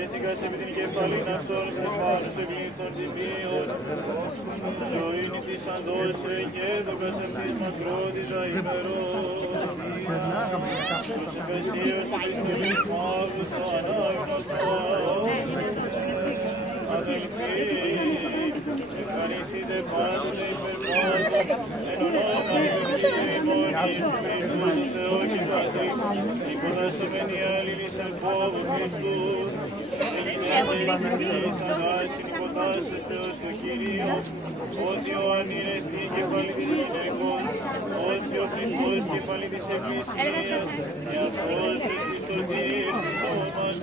Έτυχας επί την κεφαλήν αυτών στεφάνους ευλήθων τιμίων, ζωήν της αντώσε και έδωκας αυτής μακρότητα ημερών. Τους επεσίως της τιμής μαύρους το ανάγνωσμα. Αδελφοί, ευχαριστείτε πάντοτε υπερπάντων, εν ονόματι του Κύριου ημών Ιησού Χριστού του Θεού και Πατρί, υποδασσομένοι αλληλείς εν φόβο Χριστού, εγινέται εις αγάσιν υποτάσσεστε ως το Κύριο, ως Ιωάννη ρεστή κεφαλή της γυναικών, ως και ο Χριστός κεφαλή της Εκκλησίας, και αυτός εις της σωτήρ του σώματος.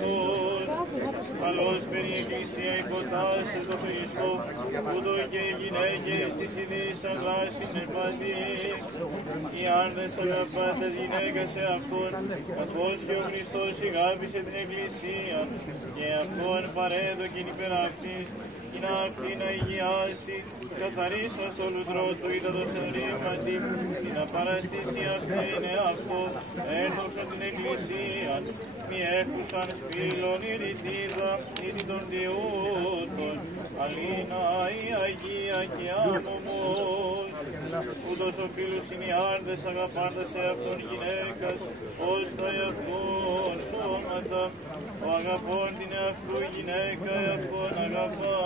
Καλώς περί Εκκλησία υποτάσσες το Χριστό, ούτω και οι γυναίκες της ιδίης αγάσιν εμπατή. Οι άνδρες αγαπάτες γυναίκα σε Αυτόν, καθώς και ο Χριστός αγάπησε την Εκκλησία, και Αυτόν παρέδοκεν υπέρ αυτής, και να αυτή να υγιάσει, καθαρίσας το λουτρό του ύδατος εν ρήμαντι, και να παραστήσει αυτή είναι αυτό, ένωσον την Εκκλησία, μη έχουσαν σπήλων ή ρητίδα, ή των διούτων, αλήνα ή Αγία και άμωμος. Ούτως ο φίλους είναι οι άρδες αγαπάντας σε αυτόν γυναίκας, ως τα εαυτόν σώματα, ο αγαπών την εαυτού γυναίκα εαυτόν αγαπά.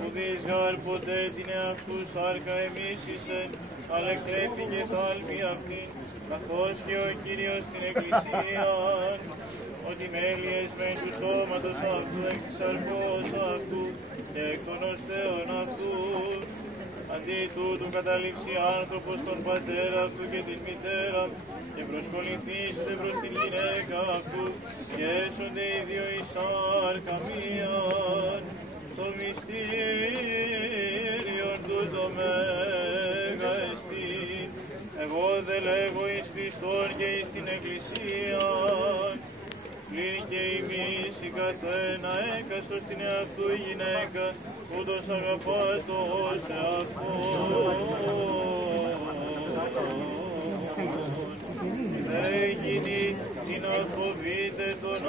Ουδείς γάρ ποτέ την εαυτού σάρκα εμίσησε, αλλά εκτρέφηκε θάλπη αυτήν, καθώς και ο Κύριος την Εκκλησία, ότι μέλιες μεν του σώματος αυτού εκ της αρκός αυτού και εκ των οστέων αυτού. Αντί τούτου καταλήψει άνθρωπος τον πατέρα αυτού και την μητέρα και προσκοληθήσετε προς την γυναίκα αυτού και έσονται οι δύο εις σάρκα μίαν. Το μυστήριον τούτο μέγα εστί. Εγώ δε λέγω εις πιστόν και εις την Εκκλησία. Πλην και εμείς η καθένα έκαστος την εαυτού γυναίκα, ούτως αγαπάς το ως εαυτόν. Έγινε την αφοβείτε τον